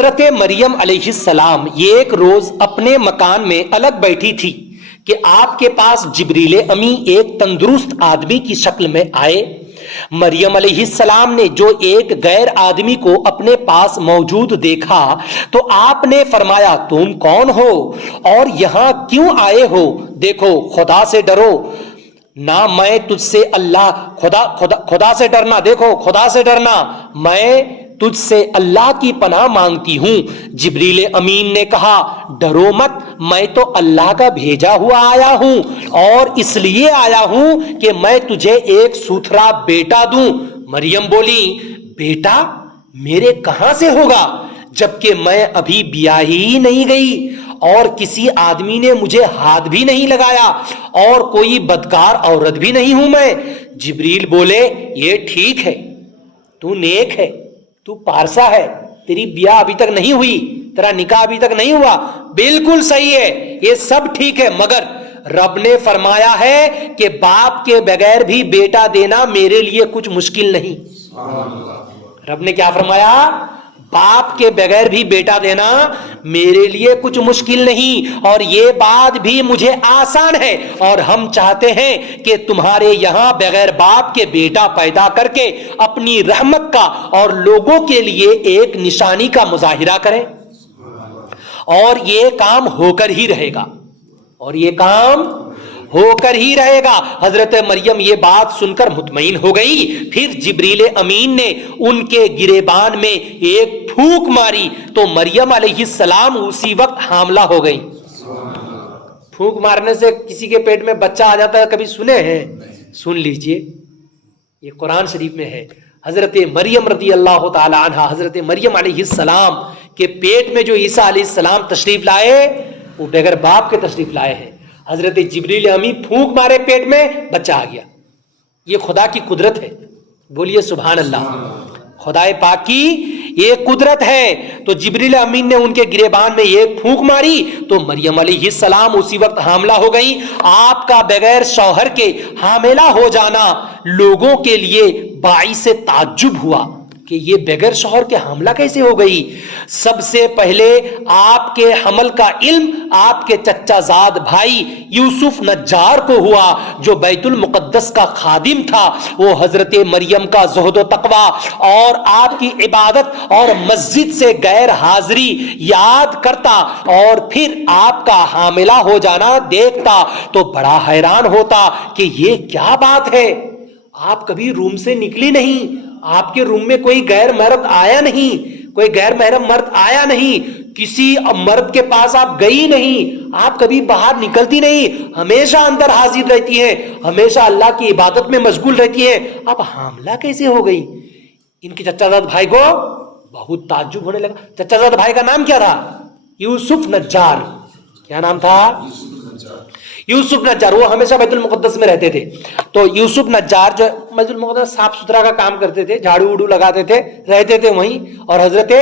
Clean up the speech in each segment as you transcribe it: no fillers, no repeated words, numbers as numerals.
حضرت مریم علیہ السلام ایک روز اپنے مکان میں الگ بیٹھی تھی کہ آپ کے پاس جبریل امی ایک تندرست آدمی کی شکل میں آئے۔ مریم علیہ السلام نے جو ایک غیر آدمی کو اپنے پاس موجود دیکھا تو آپ نے فرمایا تم کون ہو اور یہاں کیوں آئے ہو؟ دیکھو خدا سے ڈرو نہ، میں تجھ سے خدا سے ڈرنا، دیکھو خدا سے ڈرنا، میں تجھ سے اللہ کی پناہ مانگتی ہوں۔ جبریل امین نے کہا ڈرو مت، میں تو اللہ کا بھیجا ہوا آیا ہوں اور اس لیے آیا ہوں کہ میں تجھے ایک ستھرا بیٹا دوں۔ مریم بولی بیٹا میرے کہاں سے ہوگا جبکہ میں ابھی بیاہی ہی نہیں گئی اور کسی آدمی نے مجھے ہاتھ بھی نہیں لگایا اور کوئی بدکار عورت بھی نہیں ہوں میں۔ جبریل بولے یہ ٹھیک ہے، تو نیک ہے، تو پارسا ہے، تیری بیاہ ابھی تک نہیں ہوئی، تیرا نکاح ابھی تک نہیں ہوا، بالکل صحیح ہے، یہ سب ٹھیک ہے، مگر رب نے فرمایا ہے کہ باپ کے بغیر بھی بیٹا دینا میرے لیے کچھ مشکل نہیں۔ رب نے کیا فرمایا؟ باپ کے بغیر بھی بیٹا دینا میرے لیے کچھ مشکل نہیں، اور یہ بات بھی مجھے آسان ہے، اور ہم چاہتے ہیں کہ تمہارے یہاں بغیر باپ کے بیٹا پیدا کر کے اپنی رحمت کا اور لوگوں کے لیے ایک نشانی کا مظاہرہ کریں، اور یہ کام ہو کر ہی رہے گا، اور یہ کام ہو کر ہی رہے گا۔ حضرت مریم یہ بات سن کر مطمئن ہو گئی۔ پھر جبریل امین نے ان کے گریبان میں ایک پھونک ماری تو مریم علیہ السلام اسی وقت حاملہ ہو گئی۔ پھونک مارنے سے کسی کے پیٹ میں بچہ آ جاتا ہے، کبھی سنے ہیں؟ سن لیجئے، یہ قرآن شریف میں ہے۔ حضرت مریم رضی اللہ تعالی عنہ، حضرت مریم علیہ السلام کے پیٹ میں جو عیسیٰ علیہ السلام تشریف لائے وہ بغیر باپ کے تشریف لائے ہیں۔ حضرت جبریل امی پھونک مارے پیٹ میں، بچہ آ گیا۔ یہ خدا کی قدرت ہے، بولیے سبحان اللہ۔ خدا پاک کی یہ قدرت ہے۔ تو جبریل امین نے ان کے گریبان میں ایک پھونک ماری تو مریم علیہ السلام اسی وقت حاملہ ہو گئی۔ آپ کا بغیر شوہر کے حاملہ ہو جانا لوگوں کے لیے باعث تعجب ہوا کہ یہ بغیر شوہر کے حاملہ کیسے ہو گئی۔ سب سے پہلے آپ کے حمل کا علم آپ کے چچا زاد بھائی یوسف نجار کو ہوا جو بیت المقدس کا خادم تھا۔ وہ حضرت مریم کا زہد و تقوی اور آپ کی عبادت اور مسجد سے غیر حاضری یاد کرتا اور پھر آپ کا حاملہ ہو جانا دیکھتا تو بڑا حیران ہوتا کہ یہ کیا بات ہے، آپ کبھی روم سے نکلی نہیں، آپ کے روم میں کوئی غیر مرد آیا نہیں، کوئی غیر محرم مرد آیا نہیں، کسی مرد کے پاس آپ گئی نہیں، آپ کبھی باہر نکلتی نہیں، ہمیشہ اندر حاضر رہتی ہیں، ہمیشہ اللہ کی عبادت میں مشغول رہتی ہیں، اب حاملہ کیسے ہو گئی؟ ان کے چچا زاد بھائی کو بہت تعجب ہونے لگا۔ چچا زاد بھائی کا نام کیا تھا؟ یوسف نجار۔ کیا نام تھا؟ یوسف نجار۔ وہ ہمیشہ بیت المقدس میں رہتے تھے۔ تو یوسف نجار جو بیت المقدس صاف ستھرا کا کام کرتے تھے، جھاڑو ووڑو لگاتے تھے، رہتے تھے وہیں، اور حضرت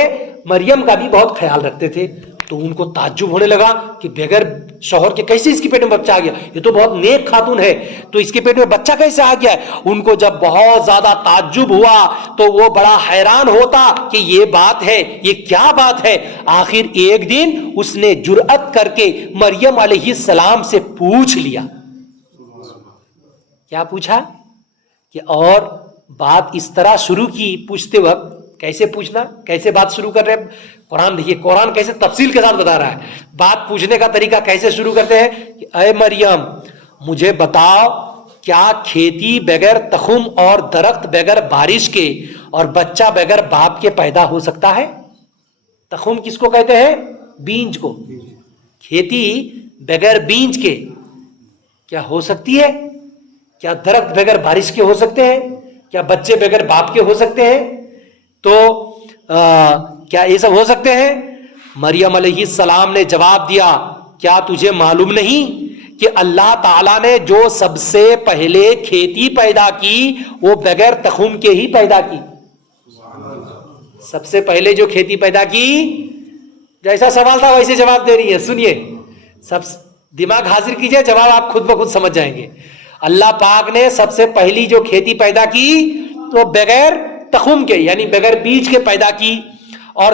مریم کا بھی بہت خیال رکھتے تھے۔ تو ان کو تعجب ہونے لگا کہ بغیر شوہر کے کیسے اس کے پیٹ میں بچہ آ گیا، یہ تو بہت نیک خاتون ہے، تو اس کے پیٹ میں بچہ کیسے آ گیا ہے؟ ان کو جب بہت زیادہ تعجب ہوا تو وہ بڑا حیران ہوتا کہ یہ بات ہے، یہ کیا بات ہے۔ آخر ایک دن اس نے جرأت کر کے مریم علیہ السلام سے پوچھ لیا۔ کیا پوچھا؟ کہ اور بات اس طرح شروع کی۔ پوچھتے وقت کیسے پوچھنا، کیسے بات شروع کر رہے ہیں؟ قرآن دیکھیے، قرآن کیسے تفصیل کے ساتھ بتا رہا ہے۔ بات پوچھنے کا طریقہ کیسے شروع کرتے ہیں کہ اے مریم مجھے بتاؤ، کیا کھیتی بغیر تخم اور درخت بغیر بارش کے اور بچہ بغیر باپ کے پیدا ہو سکتا ہے؟ تخم کس کو کہتے ہیں؟ بیج کو۔ کھیتی بغیر بیج کے کیا ہو سکتی ہے؟ کیا درخت بغیر بارش کے ہو سکتے ہیں؟ کیا بچے بغیر باپ کے ہو سکتے ہیں؟ تو کیا یہ سب ہو سکتے ہیں؟ مریم علیہ السلام نے جواب دیا، کیا تجھے معلوم نہیں کہ اللہ تعالیٰ نے جو سب سے پہلے کھیتی پیدا کی وہ بغیر تخم کے ہی پیدا کی۔ سب سے پہلے جو کھیتی پیدا کی، جیسا سوال تھا ویسے جواب دے رہی ہے، سنیے، سب دماغ حاضر کیجئے، جواب آپ خود بخود سمجھ جائیں گے۔ اللہ پاک نے سب سے پہلی جو کھیتی پیدا کی تو بغیر تخم کے یعنی بغیر بیج کے پیدا کی، اور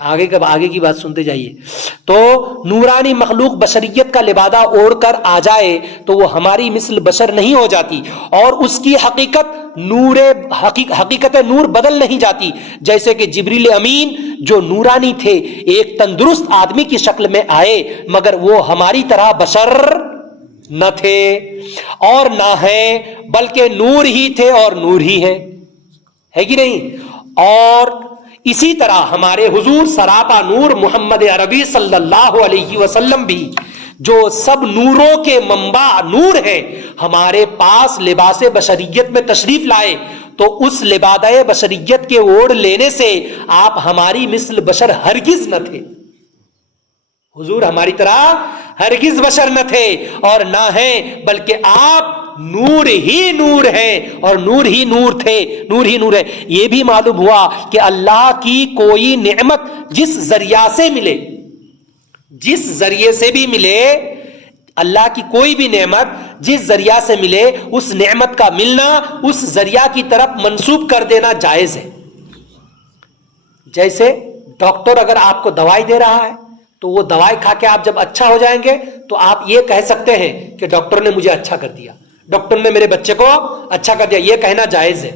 آگے کی بات سنتے جائیے. تو نورانی مخلوق بشریت کا لبادہ اوڑھ کر آ جائے تو وہ ہماری مثل بشر نہیں ہو جاتی اور اس کی حقیقت نور بدل نہیں جاتی. جیسے کہ جبریل امین جو نورانی تھے ایک تندرست آدمی کی شکل میں آئے مگر وہ ہماری طرح بشر نہ تھے اور نہ ہیں بلکہ نور ہی تھے اور نور ہی ہیں. ہے کہ نہیں؟ اور اسی طرح ہمارے حضور سراپا نور محمد عربی صلی اللہ علیہ وسلم بھی جو سب نوروں کے منبع نور ہیں ہمارے پاس لباس بشریت میں تشریف لائے تو اس لبادہ بشریت کے اوڑھ لینے سے آپ ہماری مثل بشر ہرگز نہ تھے. حضور ہماری طرح ہرگز بشر نہ تھے اور نہ ہیں بلکہ آپ نور ہی نور ہیں اور نور ہی نور تھے، نور ہی نور ہے. یہ بھی معلوم ہوا کہ اللہ کی کوئی نعمت جس ذریعہ سے ملے، جس ذریعے سے بھی ملے، اللہ کی کوئی بھی نعمت جس ذریعہ سے ملے اس نعمت کا ملنا اس ذریعہ کی طرف منسوب کر دینا جائز ہے. جیسے ڈاکٹر اگر آپ کو دوائی دے رہا ہے تو وہ دوائی کھا کے آپ جب اچھا ہو جائیں گے تو آپ یہ کہہ سکتے ہیں کہ ڈاکٹر نے مجھے اچھا کر دیا، ڈاکٹر نے میرے بچے کو اچھا کر دیا، یہ کہنا جائز ہے.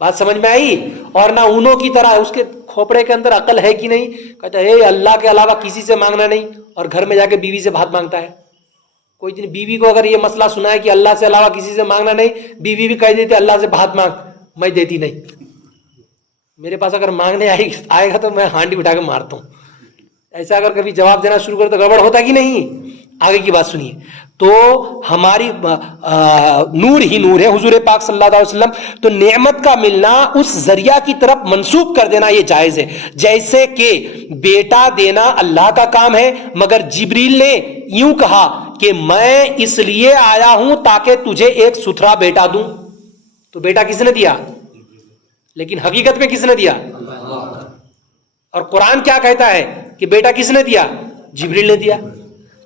بات سمجھ میں آئی؟ اور نہ انہوں کی طرح اس کے کھوپڑے کے اندر عقل ہے کہ نہیں، کہتا ہے اللہ کے علاوہ کسی سے مانگنا نہیں اور گھر میں جا کے بیوی سے بات مانگتا ہے. کوئی دن بیوی کو اگر یہ مسئلہ سنا ہے کہ اللہ سے علاوہ کسی سے مانگنا نہیں، بیوی بھی کہہ دیتی اللہ سے بات مانگ، میں دیتی نہیں. میرے پاس اگر مانگنے آئے گا تو میں ہانڈی اٹھا کے مارتا ہوں. ایسا اگر کبھی جواب دینا شروع کر تو گڑبڑ ہوتا کہ نہیں؟ آگے کی بات سنیے. تو ہماری نور ہی نور ہے حضور پاک صلی اللہ علیہ وسلم. تو نعمت کا ملنا اس ذریعہ کی طرف منسوب کر دینا یہ جائز ہے. جیسے کہ بیٹا دینا اللہ کا کام ہے مگر جبریل نے یوں کہا کہ میں اس لیے آیا ہوں تاکہ تجھے ایک ستھرا بیٹا دوں. تو بیٹا کس نے دیا؟ لیکن حقیقت میں کس نے دیا؟ اور قرآن کیا کہتا ہے کہ بیٹا کس نے دیا؟ جبریل نے دیا.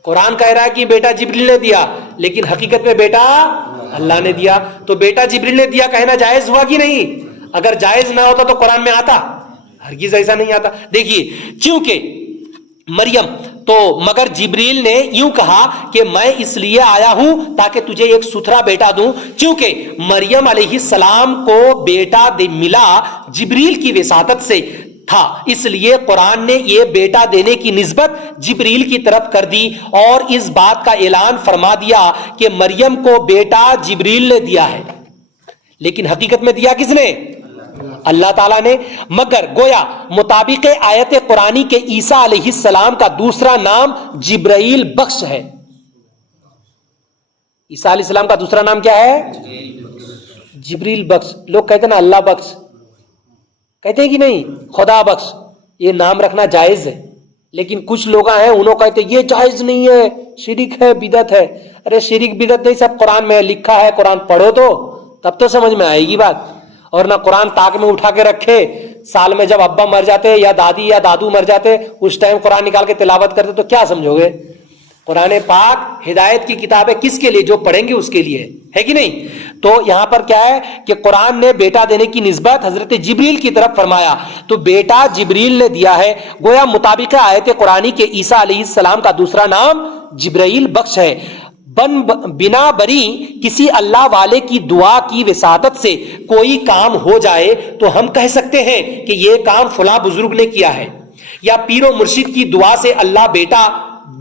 قرآن کہہ رہا ہے کہ بیٹا جبریل نے دیا لیکن حقیقت میں بیٹا اللہ نے دیا. تو بیٹا جبریل نے دیا کہنا جائز ہوا کہ نہیں؟ اگر جائز نہ ہوتا تو قرآن میں آتا؟ ہرگز ایسا نہیں آتا. دیکھیے چونکہ مریم تو مگر جبریل نے یوں کہا کہ میں اس لیے آیا ہوں تاکہ تجھے ایک ستھرا بیٹا دوں. چونکہ مریم علیہ السلام کو بیٹا ملا جبریل کی وساطت سے تھا اس لیے قرآن نے یہ بیٹا دینے کی نسبت جبریل کی طرف کر دی اور اس بات کا اعلان فرما دیا کہ مریم کو بیٹا جبریل نے دیا ہے. لیکن حقیقت میں دیا کس نے؟ اللہ تعالیٰ نے. مگر گویا مطابق آیت قرآنی کے عیسیٰ علیہ السلام کا دوسرا نام جبرائیل بخش ہے. عیسیٰ علیہ السلام کا دوسرا نام کیا ہے؟ جبریل بخش. لوگ کہتے ہیں نا اللہ بخش، کہتے ہیں کہ نہیں خدا بخش. یہ نام رکھنا جائز ہے لیکن کچھ لوگ ہیں انہوں کہتے ہیں یہ جائز نہیں ہے، شرک ہے، بدعت ہے. ارے شرک بدعت نہیں، سب قرآن میں لکھا ہے. قرآن پڑھو تو تب تو سمجھ میں آئے گی بات. اور نہ قرآن تاک میں اٹھا کے رکھے، سال میں جب ابا مر جاتے یا دادی یا دادو مر جاتے اس ٹائم قرآن نکال کے تلاوت کرتے تو کیا سمجھو گے؟ قرآن پاک ہدایت کی کتاب ہے، کس کے لیے؟ جو پڑھیں گے اس کے لیے، ہے کہ نہیں؟ تو یہاں پر کیا ہے کہ قرآن نے بیٹا دینے کی نسبت حضرت جبریل کی طرف فرمایا تو بیٹا جبریل نے دیا ہے. گویا مطابق آیت قرآنی کے عیسیٰ علیہ السلام کا دوسرا نام جبرائیل بخش ہے. بنا بری کسی اللہ والے کی دعا کی وساطت سے کوئی کام ہو جائے تو ہم کہہ سکتے ہیں کہ یہ کام فلاں بزرگ نے کیا ہے، یا پیر و مرشد کی دعا سے اللہ بیٹا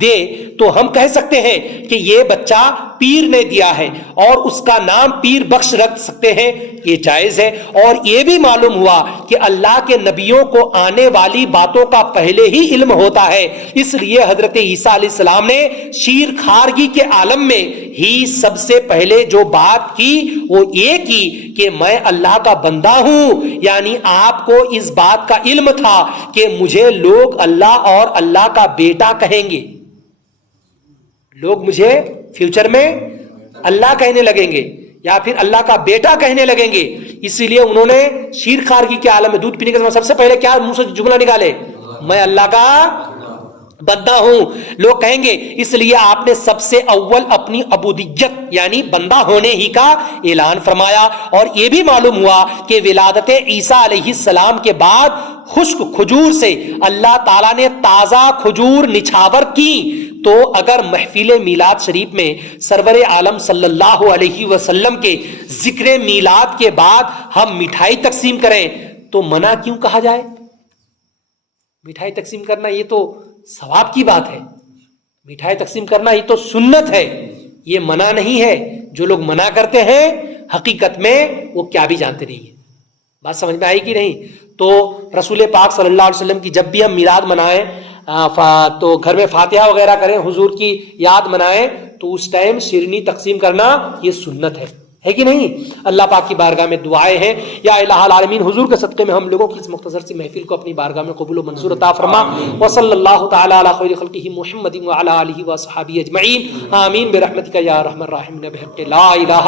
دے تو ہم کہہ سکتے ہیں کہ یہ بچہ پیر نے دیا ہے اور اس کا نام پیر بخش رکھ سکتے ہیں. یہ جائز ہے. اور یہ بھی معلوم ہوا کہ اللہ کے نبیوں کو آنے والی باتوں کا پہلے ہی علم ہوتا ہے، اس لیے حضرت عیسیٰ علیہ السلام نے شیر خارگی کے عالم میں ہی سب سے پہلے جو بات کی وہ یہ کی کہ میں اللہ کا بندہ ہوں. یعنی آپ کو اس بات کا علم تھا کہ مجھے لوگ اللہ اور اللہ کا بیٹا کہیں گے، لوگ مجھے فیوچر میں اللہ کہنے لگیں گے یا پھر اللہ کا بیٹا کہنے لگیں گے. اسی لیے انہوں نے شیر خارگی کے عالم میں دودھ پینے کے سب سے پہلے کیا منہ سے جملہ نکالے؟ میں اللہ کا بندہ ہوں. لوگ کہیں گے اس لیے آپ نے سب سے اول اپنی عبودیت یعنی بندہ ہونے ہی کا اعلان فرمایا. اور یہ بھی معلوم ہوا کہ ولادت عیسیٰ علیہ السلام کے بعد خشک کھجور سے اللہ تعالیٰ نے تازہ کھجور نچھاور کی، تو اگر محفل میلاد شریف میں سرور عالم صلی اللہ علیہ وسلم کے ذکر میلاد کے بعد ہم مٹھائی تقسیم کریں تو منع کیوں کہا جائے؟ مٹھائی تقسیم کرنا یہ تو ثواب کی بات ہے، مٹھائی تقسیم کرنا یہ تو سنت ہے، یہ منع نہیں ہے۔ جو لوگ منع کرتے ہیں حقیقت میں وہ کیا بھی جانتے نہیں ہیں۔ بات سمجھ میں آئی کہ نہیں؟ تو رسول پاک صلی اللہ علیہ وسلم کی جب بھی ہم میلاد منائیں تو گھر میں فاتحہ وغیرہ کریں، حضور کی یاد منائیں، تو اس ٹائم شیرنی تقسیم کرنا یہ سنت ہے کہ نہیں؟ اللہ پاک کی بارگاہ میں دعائیں ہیں، یا الہ العالمین حضور کے صدقے میں ہم لوگوں کی اس مختصر سی محفل کو اپنی بارگاہ میں قبول و منظور عطا فرما۔ وصلی اللہ تعالی علی خیر خلقہ محمد وعلی آلہ وصحبہ اجمعین، آمین برحمتک یا ارحم الراحمین، بحق لا الہ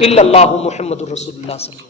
الا اللہ محمد رسول اللہ صلی اللہ علیہ وسلم۔